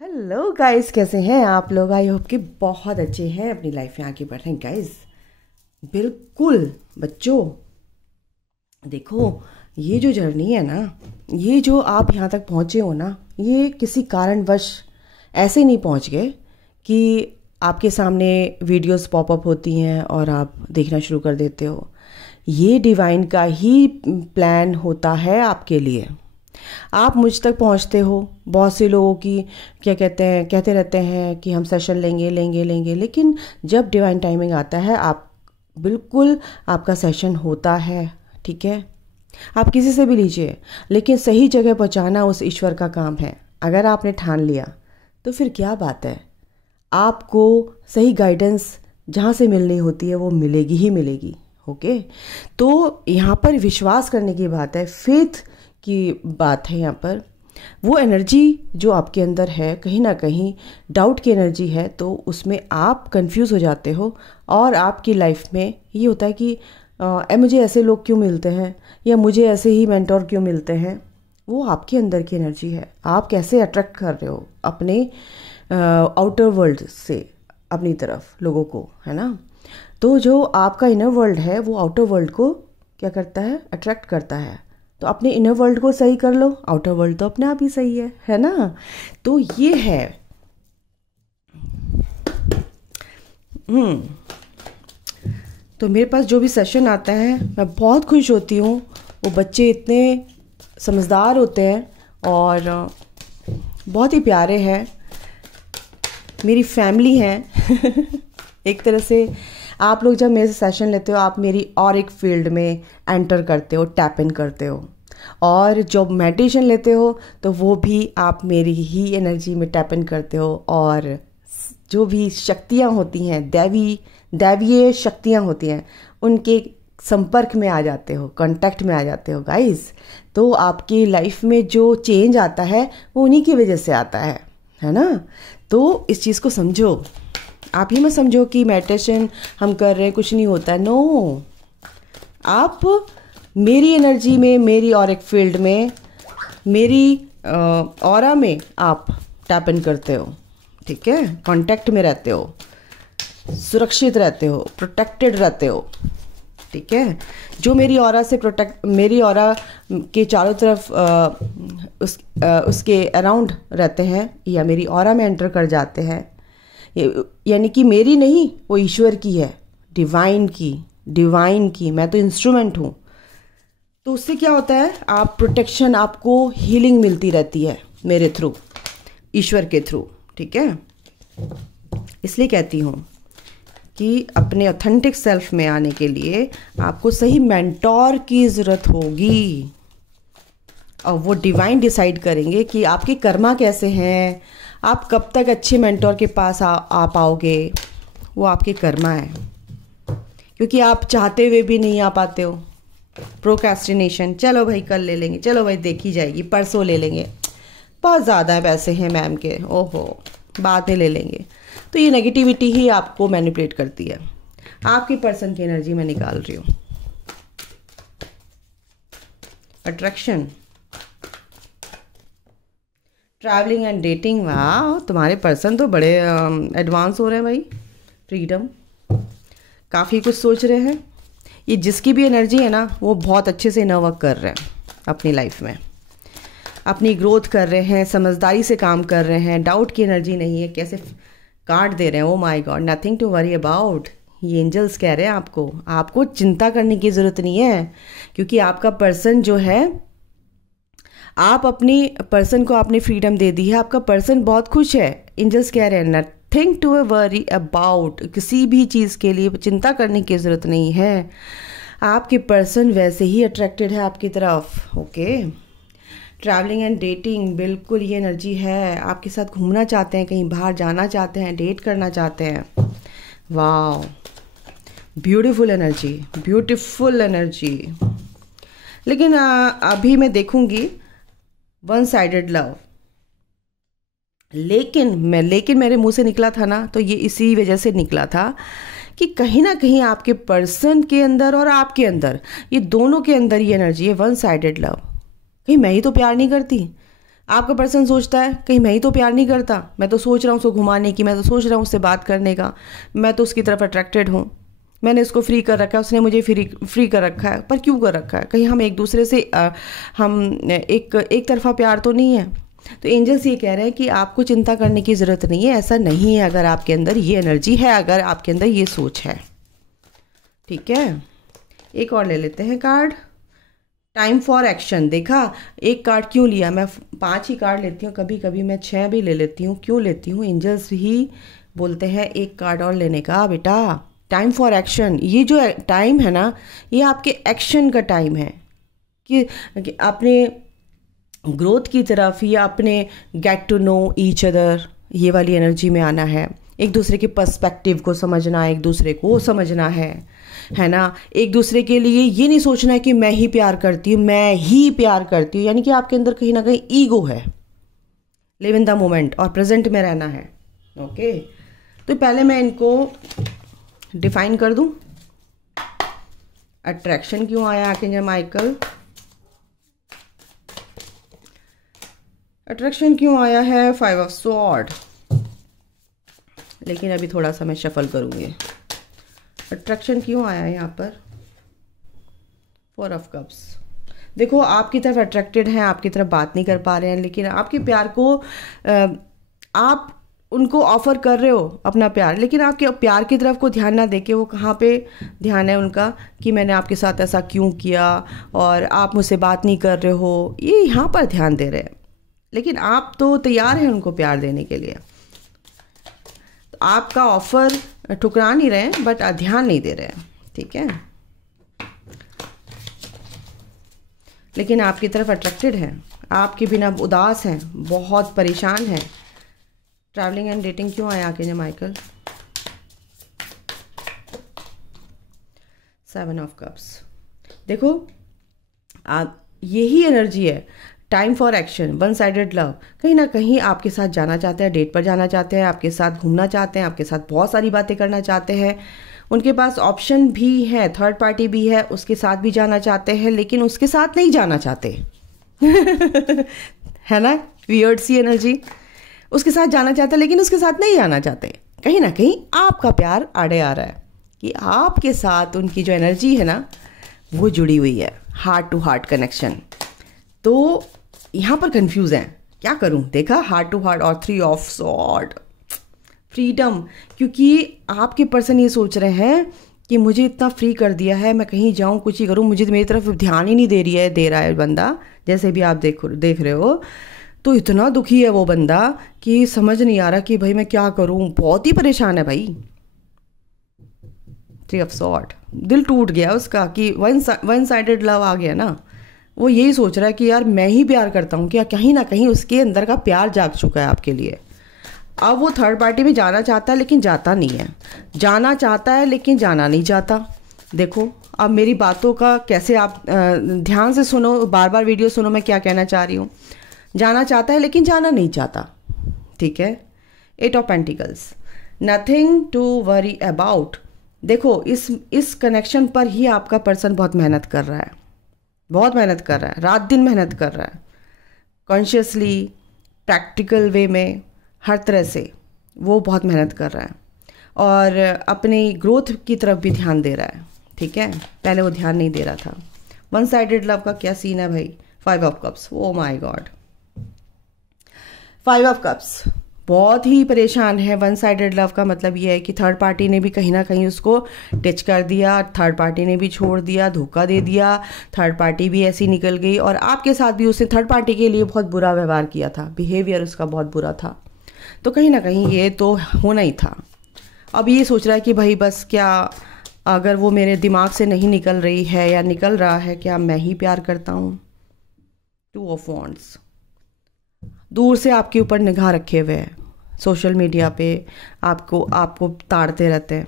Hello guys, कैसे हैं आप लोग? आई होप कि बहुत अच्छे हैं, अपनी लाइफ में आगे बढ़ रहे हैं गाइस। बिल्कुल बच्चों, देखो, ये जो जर्नी है ना, ये जो आप यहाँ तक पहुँचे हो ना, ये किसी कारणवश ऐसे नहीं पहुँच गए कि आपके सामने वीडियोस पॉपअप होती हैं और आप देखना शुरू कर देते हो। ये डिवाइन का ही प्लान होता है आपके लिए। आप मुझ तक पहुंचते हो, बहुत से लोगों की क्या कहते रहते हैं कि हम सेशन लेंगे लेंगे लेंगे, लेकिन जब डिवाइन टाइमिंग आता है आप बिल्कुल आपका सेशन होता है। ठीक है, आप किसी से भी लीजिए, लेकिन सही जगह पहुंचाना उस ईश्वर का काम है। अगर आपने ठान लिया तो फिर क्या बात है, आपको सही गाइडेंस जहाँ से मिलनी होती है वो मिलेगी ही मिलेगी। ओके, तो यहाँ पर विश्वास करने की बात है, फेथ की बात है। यहाँ पर वो एनर्जी जो आपके अंदर है, कहीं ना कहीं डाउट की एनर्जी है, तो उसमें आप कंफ्यूज हो जाते हो और आपकी लाइफ में ये होता है कि मुझे ऐसे लोग क्यों मिलते हैं या मुझे ऐसे ही मेंटोर क्यों मिलते हैं। वो आपके अंदर की एनर्जी है। आप कैसे अट्रैक्ट कर रहे हो अपने आउटर वर्ल्ड से अपनी तरफ लोगों को, है ना। तो जो आपका इनर वर्ल्ड है वो आउटर वर्ल्ड को क्या करता है, अट्रैक्ट करता है। तो अपने इनर वर्ल्ड को सही कर लो, आउटर वर्ल्ड तो अपने आप ही सही है ना। तो ये है। तो मेरे पास जो भी सेशन आता है मैं बहुत खुश होती हूँ। वो बच्चे इतने समझदार होते हैं और बहुत ही प्यारे हैं, मेरी फैमिली है। एक तरह से आप लोग जब मेरे से सेशन लेते हो, आप मेरी और एक फील्ड में एंटर करते हो, टैप इन करते हो। और जब मेडिटेशन लेते हो तो वो भी आप मेरी ही एनर्जी में टैप इन करते हो, और जो भी शक्तियाँ होती हैं, दैवीय शक्तियाँ होती हैं, उनके संपर्क में आ जाते हो, कांटेक्ट में आ जाते हो गाइस। तो आपकी लाइफ में जो चेंज आता है वो उन्हीं की वजह से आता है ना। तो इस चीज़ को समझो। आप ये मत समझो कि मेडिटेशन हम कर रहे हैं कुछ नहीं होता है। नो, आप मेरी एनर्जी में, मेरी और एक फील्ड में, मेरी ऑरा में आप टैप इन करते हो। ठीक है, कांटेक्ट में रहते हो, सुरक्षित रहते हो, प्रोटेक्टेड रहते हो। ठीक है, जो मेरी ऑरा से मेरी ऑरा के चारों तरफ उसके अराउंड रहते हैं या मेरी ऑरा में एंटर कर जाते हैं, यानी कि मेरी नहीं, वो ईश्वर की है, डिवाइन की। मैं तो इंस्ट्रूमेंट हूँ। तो उससे क्या होता है, आप प्रोटेक्शन, आपको हीलिंग मिलती रहती है मेरे थ्रू, ईश्वर के थ्रू। ठीक है, इसलिए कहती हूँ कि अपने ऑथेंटिक सेल्फ में आने के लिए आपको सही मेंटोर की ज़रूरत होगी, और वो डिवाइन डिसाइड करेंगे कि आपके कर्मा कैसे हैं, आप कब तक अच्छे मेंटोर के पास आ पाओगे। वो आपके कर्मा है, क्योंकि आप चाहते हुए भी नहीं आ पाते हो। प्रोक्रेस्टिनेशन, चलो भाई कल ले लेंगे, चलो भाई देखी जाएगी, परसों ले लेंगे, बहुत ज़्यादा पैसे हैं मैम के, ओहो बाद में ले लेंगे। तो ये नेगेटिविटी ही आपको मैनिपुलेट करती है। आपकी पर्सन की एनर्जी में निकाल रही हूँ। Attraction, travelling and dating. वाह, तुम्हारे पर्सन तो बड़े एडवांस हो रहे हैं भाई। फ्रीडम, काफ़ी कुछ सोच रहे हैं। ये जिसकी भी एनर्जी है ना, वो बहुत अच्छे से इनर वर्क कर रहे हैं अपनी लाइफ में, अपनी ग्रोथ कर रहे हैं, समझदारी से काम कर रहे हैं। डाउट की एनर्जी नहीं है, कैसे कार्ड दे रहे हैं, oh my god, nothing to worry about. ये एंजल्स कह रहे हैं आपको चिंता करने की ज़रूरत नहीं है, क्योंकि आपका पर्सन जो है, आप अपनी पर्सन को आपने फ्रीडम दे दी है, आपका पर्सन बहुत खुश है। एंजल्स कह रहे हैं नथिंग टू वरी अबाउट, किसी भी चीज़ के लिए चिंता करने की ज़रूरत नहीं है। आपके पर्सन वैसे ही अट्रैक्टेड है आपकी तरफ। ओके, ट्रैवलिंग एंड डेटिंग, बिल्कुल ये एनर्जी है। आपके साथ घूमना चाहते हैं, कहीं बाहर जाना चाहते हैं, डेट करना चाहते हैं। वाह, ब्यूटीफुल एनर्जी। लेकिन अभी मैं देखूंगी वन साइडेड लव। लेकिन मेरे मुंह से निकला था ना, तो ये इसी वजह से निकला था कि कहीं ना कहीं आपके पर्सन के अंदर और आपके अंदर, ये दोनों के अंदर ये एनर्जी है वन साइडेड लव। कहीं मैं ही तो प्यार नहीं करती, आपका पर्सन सोचता है कहीं मैं ही तो प्यार नहीं करता, मैं तो सोच रहा हूँ उसको घुमाने की, मैं तो सोच रहा हूँ उससे बात करने का, मैं तो उसकी तरफ अट्रैक्टेड हूँ, मैंने इसको फ्री कर रखा है, उसने मुझे फ्री कर रखा है। पर क्यों कर रखा है? कहीं हम एक दूसरे से हम एक तरफा प्यार तो नहीं है। तो एंजल्स ये कह रहे हैं कि आपको चिंता करने की ज़रूरत नहीं है, ऐसा नहीं है। अगर आपके अंदर ये एनर्जी है, अगर आपके अंदर ये सोच है, ठीक है। एक और ले लेते हैं कार्ड, टाइम फॉर एक्शन। देखा, एक कार्ड क्यों लिया? मैं 5 ही कार्ड लेती हूँ, कभी कभी मैं 6 भी ले लेती हूँ। क्यों लेती हूँ? एंजल्स ही बोलते हैं एक कार्ड और लेने का बेटा। टाइम फॉर एक्शन, ये जो टाइम है ना, ये आपके एक्शन का टाइम है कि अपने ग्रोथ की तरफ या अपने get to know each other, ये वाली एनर्जी में आना है। एक दूसरे के पर्सपेक्टिव को समझना, एक दूसरे को समझना है ना। एक दूसरे के लिए ये नहीं सोचना है कि मैं ही प्यार करती हूँ, मैं ही प्यार करती हूँ, यानी कि आपके अंदर कहीं ना कहीं ईगो है। लिव इन द मोमेंट और प्रेजेंट में रहना है। ओके, तो पहले मैं इनको डिफाइन कर दूं। अट्रैक्शन क्यों आया आर्कएंजल माइकल? अट्रैक्शन क्यों आया है? 5 ऑफ स्वॉर्ड। लेकिन अभी थोड़ा सा मैं शफल करूंगी। अट्रैक्शन क्यों आया है यहाँ पर? 4 ऑफ कप्स। देखो, आपकी तरफ अट्रैक्टेड हैं, आपकी तरफ बात नहीं कर पा रहे हैं, लेकिन आपके प्यार को आप उनको ऑफर कर रहे हो अपना प्यार, लेकिन आपके प्यार की तरफ को ध्यान ना देके वो कहाँ पे ध्यान है उनका कि मैंने आपके साथ ऐसा क्यों किया और आप मुझसे बात नहीं कर रहे हो, ये यहाँ पर ध्यान दे रहे हैं। लेकिन आप तो तैयार हैं उनको प्यार देने के लिए, तो आपका ऑफर ठुकरा नहीं रहे हैं, बट ध्यान नहीं दे रहे हैं, ठीक है। लेकिन आपकी तरफ अट्रैक्टेड हैं, आपके बिना उदास हैं, बहुत परेशान हैं। ट्रैवलिंग एंड डेटिंग क्यों आया आर्कएंजल माइकल? 7 of cups. देखो, आप यही एनर्जी है, time for action, one sided love. कहीं ना कहीं आपके साथ जाना चाहते हैं, डेट पर जाना चाहते हैं, आपके साथ घूमना चाहते हैं, आपके साथ बहुत सारी बातें करना चाहते हैं। उनके पास ऑप्शन भी है, थर्ड पार्टी भी है, उसके साथ भी जाना चाहते हैं, लेकिन उसके साथ नहीं जाना चाहते। है ना, वियर्ड सी एनर्जी। उसके साथ जाना चाहते हैं लेकिन उसके साथ नहीं जाना चाहते। कहीं ना कहीं आपका प्यार आड़े आ रहा है कि आपके साथ उनकी जो एनर्जी है ना, वो जुड़ी हुई है, हार्ट टू हार्ट कनेक्शन। तो यहाँ पर कंफ्यूज हैं, क्या करूँ? देखा, हार्ट टू हार्ट और 3 ऑफ स्वॉर्ड, फ्रीडम। क्योंकि आपके पर्सन ये सोच रहे हैं कि मुझे इतना फ्री कर दिया है, मैं कहीं जाऊँ, कुछ ही करूँ, मुझे मेरी तरफ ध्यान ही नहीं दे रहा है बंदा। जैसे भी आप देख रहे हो, तो इतना दुखी है वो बंदा कि समझ नहीं आ रहा कि भाई मैं क्या करूं, बहुत ही परेशान है भाई। 3 ऑफ स्वॉर्ड, दिल टूट गया उसका कि वन साइडेड लव आ गया ना। वो यही सोच रहा है कि यार मैं ही प्यार करता हूँ क्या? कहीं ना कहीं उसके अंदर का प्यार जाग चुका है आपके लिए। अब वो थर्ड पार्टी में जाना चाहता है लेकिन जाता नहीं है, जाना चाहता है लेकिन जाना नहीं चाहता। देखो, अब मेरी बातों का कैसे आप ध्यान से सुनो, बार बार वीडियो सुनो मैं क्या कहना चाह रही हूँ। जाना चाहता है लेकिन जाना नहीं चाहता, ठीक है। 8 of pentacles, nothing to worry about. देखो, इस कनेक्शन पर ही आपका पर्सन बहुत मेहनत कर रहा है, बहुत मेहनत कर रहा है, रात दिन मेहनत कर रहा है, कॉन्शियसली, प्रैक्टिकल वे में, हर तरह से वो बहुत मेहनत कर रहा है और अपनी ग्रोथ की तरफ भी ध्यान दे रहा है, ठीक है। पहले वो ध्यान नहीं दे रहा था। वन साइडेड लव का क्या सीन है भाई? 5 of cups, O my God. 5 of cups बहुत ही परेशान है। वन साइडेड लव का मतलब ये है कि थर्ड पार्टी ने भी कहीं ना कहीं उसको टच कर दिया, थर्ड पार्टी ने भी छोड़ दिया, धोखा दे दिया, थर्ड पार्टी भी ऐसी निकल गई और आपके साथ भी उसने थर्ड पार्टी के लिए बहुत बुरा व्यवहार किया था, बिहेवियर उसका बहुत बुरा था। तो कहीं ना कहीं ये तो होना ही था। अब ये सोच रहा है कि भाई बस क्या, अगर वो मेरे दिमाग से नहीं निकल रही है या निकल रहा है, क्या मैं ही प्यार करता हूँ? 2 ऑफ वॉन्ड्स, दूर से आपके ऊपर निगाह रखे हुए हैं, सोशल मीडिया पे आपको ताड़ते रहते हैं,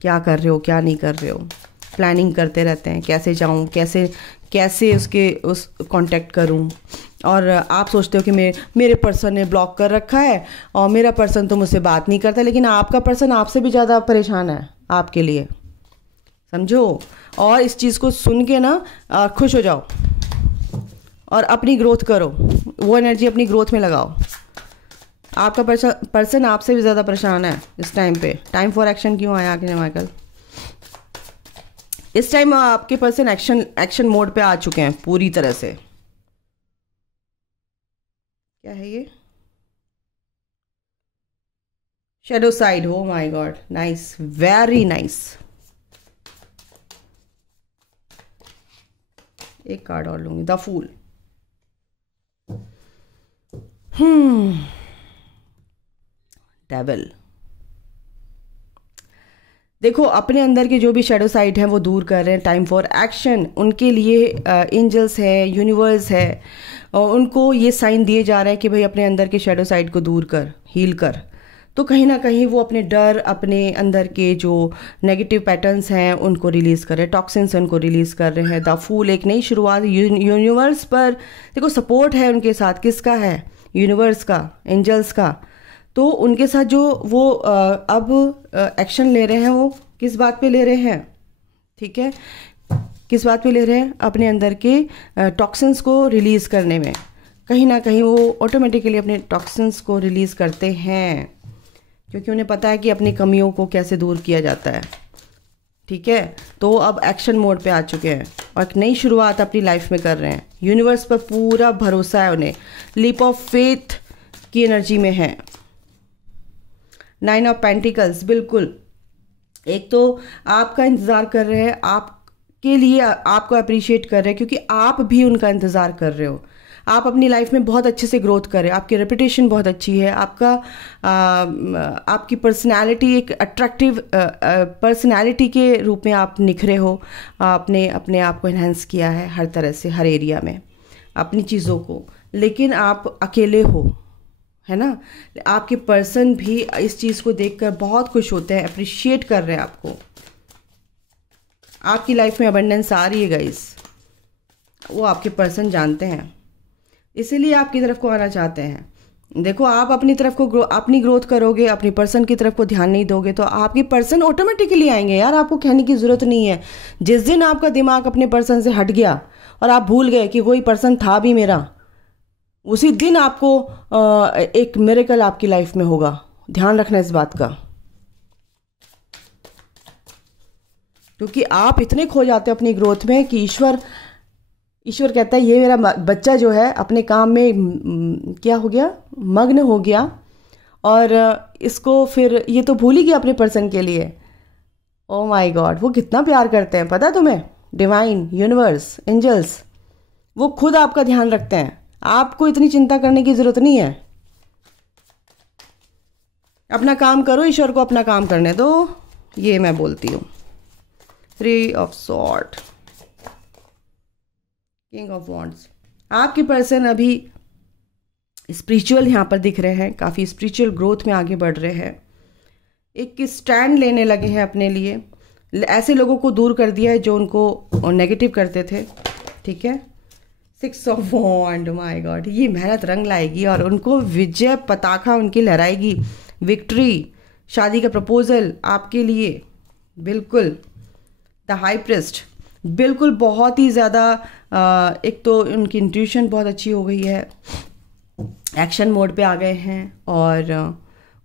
क्या कर रहे हो क्या नहीं कर रहे हो, प्लानिंग करते रहते हैं, कैसे जाऊं, कैसे उस कांटेक्ट करूं। और आप सोचते हो कि मेरे पर्सन ने ब्लॉक कर रखा है और मेरा पर्सन तो मुझसे बात नहीं करता, लेकिन आपका पर्सन आपसे भी ज़्यादा परेशान है आपके लिए, समझो। और इस चीज़ को सुन के ना खुश हो जाओ और अपनी ग्रोथ करो, वो एनर्जी अपनी ग्रोथ में लगाओ। आपका पर्सन आपसे भी ज़्यादा परेशान है इस टाइम पे। टाइम फॉर एक्शन क्यों आया आगे माइकल? इस टाइम आपके पर्सन एक्शन मोड पे आ चुके हैं पूरी तरह से। क्या है ये? Shadow side. O my God, nice, very nice. एक कार्ड और लूंगी, द फूल। डेविल। देखो, अपने अंदर के जो भी शैडो साइड हैं वो दूर कर रहे हैं। Time for action. उनके लिए एंजल्स है, यूनिवर्स है, और उनको ये साइन दिए जा रहे हैं कि भाई अपने अंदर के शैडो साइड को दूर कर, हील कर। तो कहीं ना कहीं वो अपने डर, अपने अंदर के जो नेगेटिव पैटर्न्स हैं उनको रिलीज़ कर रहे हैं, टॉक्सिन्स उनको रिलीज़ कर रहे हैं। द फूल, एक नई शुरुआत यूनिवर्स पर। देखो, सपोर्ट है उनके साथ। किसका है? यूनिवर्स का, एंजल्स का। तो उनके साथ जो वो अब एक्शन ले रहे हैं, वो किस बात पे ले रहे हैं? ठीक है, किस बात पे ले रहे हैं? अपने अंदर के टॉक्सिन्स को रिलीज़ करने में। कहीं ना कहीं वो ऑटोमेटिकली अपने टॉक्सिन्स को रिलीज़ करते हैं, क्योंकि उन्हें पता है कि अपनी कमियों को कैसे दूर किया जाता है। ठीक है, तो अब एक्शन मोड पे आ चुके हैं और एक नई शुरुआत अपनी लाइफ में कर रहे हैं। यूनिवर्स पर पूरा भरोसा है उन्हें। लीप ऑफ फेथ की एनर्जी में है। 9 ऑफ पेंटिकल्स, बिल्कुल। एक तो आपका इंतज़ार कर रहे हैं, आपके लिए आपको अप्रिशिएट कर रहे हैं, क्योंकि आप भी उनका इंतज़ार कर रहे हो। आप अपनी लाइफ में बहुत अच्छे से ग्रोथ करें, आपकी रेपुटेशन बहुत अच्छी है, आपकी पर्सनालिटी एक अट्रैक्टिव पर्सनालिटी के रूप में आप निखरे हो। आपने अपने आप को इन्हेंस किया है हर तरह से, हर एरिया में अपनी चीज़ों को। लेकिन आप अकेले हो, है ना? आपके पर्सन भी इस चीज़ को देखकर बहुत खुश होते हैं, अप्रिशिएट कर रहे हैं आपको। आपकी लाइफ में अबंडेंस आ रही है गाइस, वो आपके पर्सन जानते हैं, इसीलिए आपकी तरफ को आना चाहते हैं। देखो, आप अपनी तरफ को अपनी ग्रोथ करोगे, अपनी पर्सन की तरफ को ध्यान नहीं दोगे, तो आपके पर्सन ऑटोमेटिकली आएंगे यार। आपको कहने की ज़रूरत नहीं है। जिस दिन आपका दिमाग अपने पर्सन से हट गया और आप भूल गए कि कोई पर्सन था भी मेरा, उसी दिन आपको एक मिरेकल आपकी लाइफ में होगा। ध्यान रखना इस बात का, क्योंकि आप इतने खो जाते हो अपनी ग्रोथ में कि ईश्वर कहता है ये मेरा बच्चा जो है अपने काम में क्या हो गया, मग्न हो गया, और इसको फिर ये तो भूल ही गया अपने पर्सन के लिए। ओ माय गॉड, वो कितना प्यार करते हैं पता है तुम्हें? डिवाइन, यूनिवर्स, एंजल्स, वो खुद आपका ध्यान रखते हैं। आपको इतनी चिंता करने की जरूरत नहीं है। अपना काम करो, ईश्वर को अपना काम करने दो, ये मैं बोलती हूँ। 3 of sword, king of wands. आपके पर्सन अभी स्पिरिचुअल यहाँ पर दिख रहे हैं, काफ़ी स्पिरिचुअल ग्रोथ में आगे बढ़ रहे हैं। एक स्टैंड लेने लगे हैं अपने लिए। ऐसे लोगों को दूर कर दिया है जो उनको नेगेटिव करते थे। ठीक है, 6 ऑफ वॉन्ड, माय गॉड, ये मेहनत रंग लाएगी और उनको विजय पताका उनकी लहराएगी। विक्ट्री, शादी का प्रपोजल आपके लिए, बिल्कुल। द हाई प्रिस्ट, बिल्कुल, बहुत ही ज़्यादा एक तो उनकी इंट्यूशन बहुत अच्छी हो गई है, एक्शन मोड पे आ गए हैं, और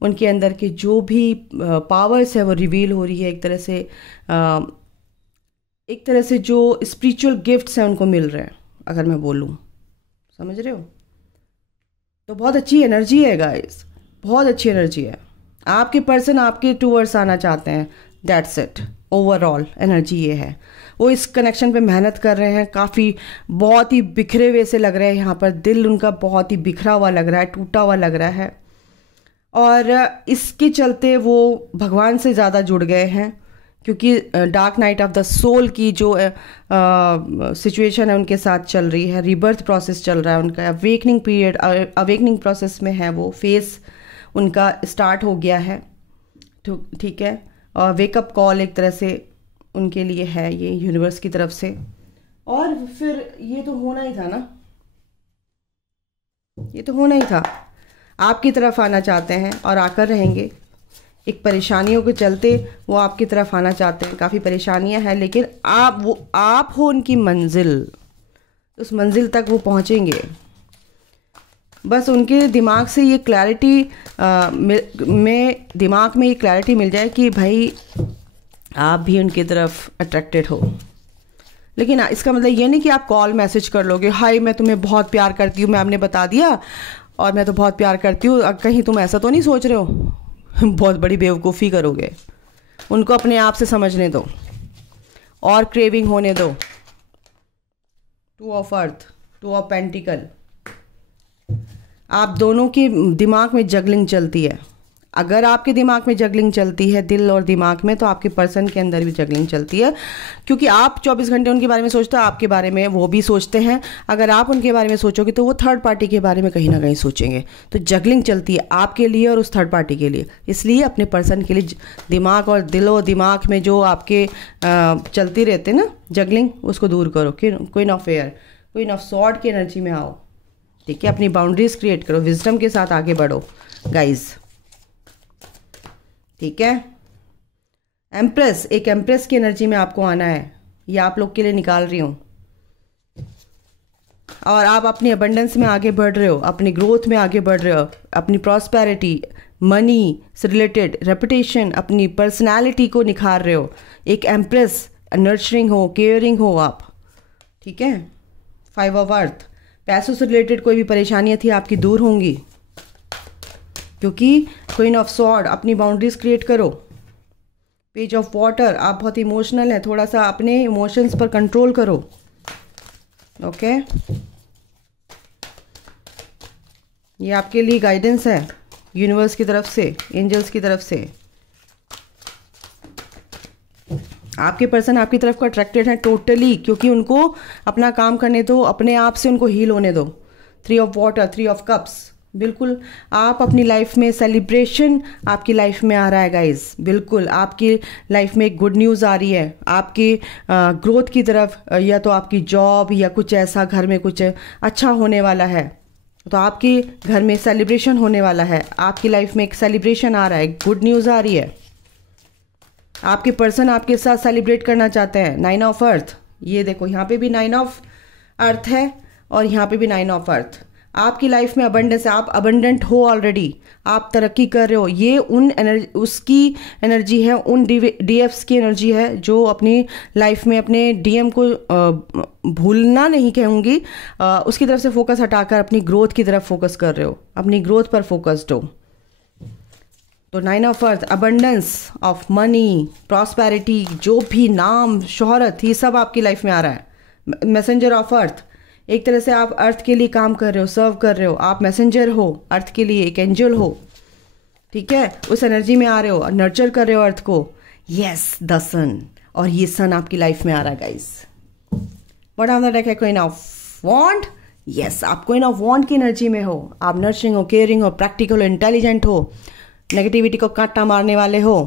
उनके अंदर के जो भी पावर्स है वो रिवील हो रही है। एक तरह से जो स्पिरिचुअल गिफ्ट्स हैं उनको मिल रहे हैं, अगर मैं बोलूँ, समझ रहे हो? तो बहुत अच्छी एनर्जी है गाइस, बहुत अच्छी एनर्जी है। आपके पर्सन आपके टूवर्ड्स आना चाहते हैं, दैट्स इट। ओवरऑल एनर्जी ये है। वो इस कनेक्शन पे मेहनत कर रहे हैं, काफ़ी बहुत ही बिखरे हुए से लग रहे हैं यहाँ पर। दिल उनका बहुत ही बिखरा हुआ लग रहा है, टूटा हुआ लग रहा है, और इसके चलते वो भगवान से ज़्यादा जुड़ गए हैं, क्योंकि dark night of the soul की जो सिचुएशन है उनके साथ चल रही है। रीबर्थ प्रोसेस चल रहा है उनका, अवेकनिंग पीरियड, अवेकनिंग प्रोसेस में है वो। फेस उनका स्टार्ट हो गया है, ठीक है। और वेकअप कॉल एक तरह से उनके लिए है ये यूनिवर्स की तरफ से। और फिर ये तो होना ही था ना, ये तो होना ही था। आपकी तरफ आना चाहते हैं और आकर रहेंगे। एक परेशानियों के चलते वो आपकी तरफ आना चाहते हैं, काफ़ी परेशानियां हैं, लेकिन आप हो उनकी मंजिल। उस मंजिल तक वो पहुंचेंगे। बस उनके दिमाग से ये क्लैरिटी में दिमाग में ये क्लैरिटी मिल जाए कि भाई आप भी उनकी तरफ अट्रैक्टेड हो। लेकिन इसका मतलब ये नहीं कि आप कॉल मैसेज कर लोगे, हाय मैं तुम्हें बहुत प्यार करती हूँ, मैम ने बता दिया और मैं तो बहुत प्यार करती हूँ, कहीं तुम ऐसा तो नहीं सोच रहे हो। बहुत बड़ी बेवकूफ़ी करोगे। उनको अपने आप से समझने दो और क्रेविंग होने दो। Two of earth, two of pentacle, आप दोनों के दिमाग में जगलिंग चलती है। अगर आपके दिमाग में जगलिंग चलती है दिल और दिमाग में, तो आपके पर्सन के अंदर भी जगलिंग चलती है, क्योंकि आप 24 घंटे उनके बारे में सोचते हो, आपके बारे में वो भी सोचते हैं। अगर आप उनके बारे में सोचोगे तो वो थर्ड पार्टी के बारे में कहीं ना कहीं सोचेंगे। तो जगलिंग चलती है आपके लिए और उस थर्ड पार्टी के लिए। इसलिए अपने पर्सन के लिए दिमाग और दिल और दिमाग में जो आपके चलती रहते हैं ना जगलिंग, उसको दूर करो। Queen of air, queen of sword की एनर्जी में आओ। ठीक है, अपनी बाउंड्रीज क्रिएट करो, विजडम के साथ आगे बढ़ो गाइज। ठीक है, एम्प्रेस, एक एम्प्रेस की एनर्जी में आपको आना है। ये आप लोग के लिए निकाल रही हूँ। और आप अपनी अबंडेंस में आगे बढ़ रहे हो, अपनी ग्रोथ में आगे बढ़ रहे हो, अपनी प्रॉस्पेरिटी, मनी से रिलेटेड, रेपुटेशन, अपनी पर्सनालिटी को निखार रहे हो। एक एम्प्रेस, नर्चरिंग हो, केयरिंग हो आप। ठीक है, 5 ऑफ अर्थ, पैसों से रिलेटेड कोई भी परेशानियां थी आपकी दूर होंगी, क्योंकि क्वीन ऑफ सॉर्ड, अपनी बाउंड्रीज क्रिएट करो। पेज ऑफ वाटर, आप बहुत इमोशनल है, थोड़ा सा अपने इमोशंस पर कंट्रोल करो। ओके, ये आपके लिए गाइडेंस है यूनिवर्स की तरफ से, एंजल्स की तरफ से। आपके पर्सन आपकी तरफ को अट्रैक्टेड है टोटली, क्योंकि उनको अपना काम करने दो, अपने आप से उनको हील होने दो। 3 ऑफ वाटर, 3 ऑफ कप्स, बिल्कुल आप अपनी लाइफ में सेलिब्रेशन आपकी लाइफ में आ रहा है गाइज। बिल्कुल आपकी लाइफ में एक गुड न्यूज़ आ रही है आपकी ग्रोथ की तरफ, या तो आपकी जॉब या कुछ ऐसा घर में कुछ अच्छा होने वाला है, तो आपके घर में सेलिब्रेशन होने वाला है। आपकी लाइफ में एक सेलिब्रेशन आ रहा है, गुड न्यूज़ आ रही है। आपके पर्सन आपके साथ सेलिब्रेट करना चाहते हैं। 9 ऑफ अर्थ, ये देखो यहाँ पे भी 9 ऑफ अर्थ है और यहाँ पे भी 9 ऑफ अर्थ। आपकी लाइफ में अबंडेंस है, आप अबंडेंट हो ऑलरेडी, आप तरक्की कर रहे हो। ये उन एनर्जी, उसकी एनर्जी है, उन डीएफ्स की एनर्जी है जो अपनी लाइफ में अपने डीएम को भूलना नहीं कहूँगी, उसकी तरफ से फोकस हटाकर अपनी ग्रोथ की तरफ फोकस कर रहे हो, अपनी ग्रोथ पर फोकस्ड हो। तो 9 of earth, abundance of money, prosperity, जो भी नाम, शोहरत, ये सब आपकी लाइफ में आ रहा है। मैसेंजर ऑफ अर्थ, एक तरह से आप अर्थ के लिए काम कर रहे हो, सर्व कर रहे हो, आप मैसेंजर हो अर्थ के लिए, एक एंजल हो। ठीक है, उस एनर्जी में आ रहे हो, नर्चर कर रहे हो अर्थ को। यस, द सन, और ये सन आपकी लाइफ में आ रहा है guys. What on the deck है क्वीन ऑफ वॉन्ड। यस, आप क्वीन ऑफ वॉन्ड की एनर्जी में हो, आप नर्चरिंग हो, केयरिंग हो, प्रैक्टिकल हो, इंटेलिजेंट हो, नेगेटिविटी को कांटा मारने वाले हो।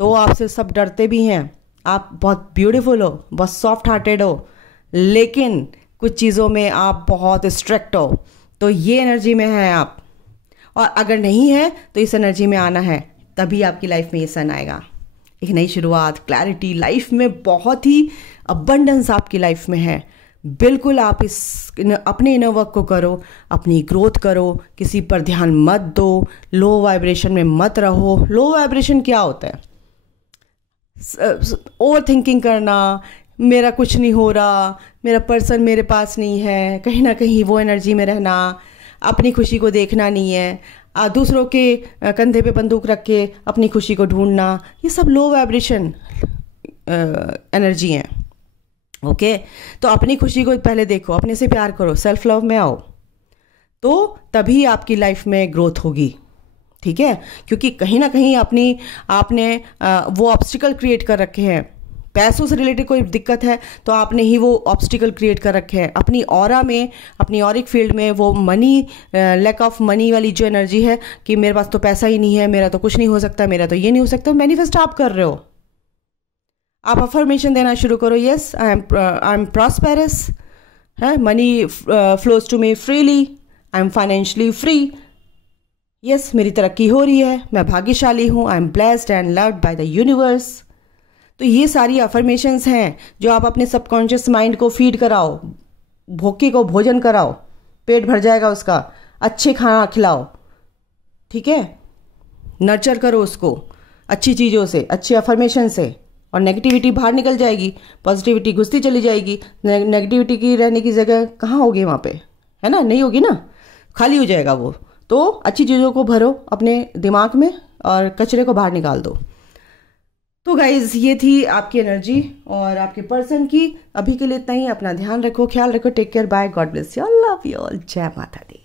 तो आपसे सब डरते भी हैं, आप बहुत ब्यूटीफुल हो, बहुत सॉफ्ट हार्टेड हो, लेकिन कुछ चीज़ों में आप बहुत स्ट्रिक्ट हो। तो ये एनर्जी में है आप, और अगर नहीं है तो इस एनर्जी में आना है, तभी आपकी लाइफ में ये सन आएगा। एक नई शुरुआत, क्लैरिटी, लाइफ में बहुत ही अबंडेंस आपकी लाइफ में है। बिल्कुल आप अपने इनर वर्क को करो, अपनी ग्रोथ करो, किसी पर ध्यान मत दो, लो वाइब्रेशन में मत रहो। लो वाइब्रेशन क्या होता है? ओवर थिंकिंग करना, मेरा कुछ नहीं हो रहा, मेरा पर्सन मेरे पास नहीं है, कहीं ना कहीं वो एनर्जी में रहना, अपनी खुशी को देखना नहीं है, दूसरों के कंधे पे बंदूक रख के अपनी खुशी को ढूंढना, ये सब लो वाइब्रेशन एनर्जी हैं। ओके, तो अपनी खुशी को पहले देखो, अपने से प्यार करो, सेल्फ लव में आओ, तो तभी आपकी लाइफ में ग्रोथ होगी। ठीक है, क्योंकि कहीं ना कहीं आपने वो ऑब्स्टिकल क्रिएट कर रखे हैं। पैसों से रिलेटेड कोई दिक्कत है तो आपने ही वो ऑब्स्टिकल क्रिएट कर रखे हैं अपनी ऑरा में, अपनी ऑरिक फील्ड में। वो मनी, लैक ऑफ मनी वाली जो एनर्जी है कि मेरे पास तो पैसा ही नहीं है, मेरा तो कुछ नहीं हो सकता, मेरा तो ये नहीं हो सकता, मैनिफेस्ट आप कर रहे हो। आप अफर्मेशन देना शुरू करो, यस आई एम प्रॉस्पेरस, है, money flows to me freely, I am financially free, yes मेरी तरक्की हो रही है, मैं भाग्यशाली हूँ, I am blessed and loved by the universe. तो ये सारी अफर्मेशंस हैं जो आप अपने सबकॉन्शियस माइंड को फीड कराओ, भूखे को भोजन कराओ, पेट भर जाएगा उसका, अच्छे खाना खिलाओ, ठीक है, नर्चर करो उसको अच्छी चीज़ों से, अच्छी अफर्मेशन से, और नेगेटिविटी बाहर निकल जाएगी, पॉजिटिविटी घुसती चली जाएगी। नेगेटिविटी की रहने की जगह कहाँ होगी वहाँ पे, है ना, नहीं होगी ना, खाली हो जाएगा वो। तो अच्छी चीज़ों को भरो अपने दिमाग में और कचरे को बाहर निकाल दो। तो गाइज ये थी आपकी एनर्जी और आपके पर्सन की। अभी के लिए इतना ही। अपना ध्यान रखो, ख्याल रखो, take care, bye, God bless you, love you all, जय माता दी।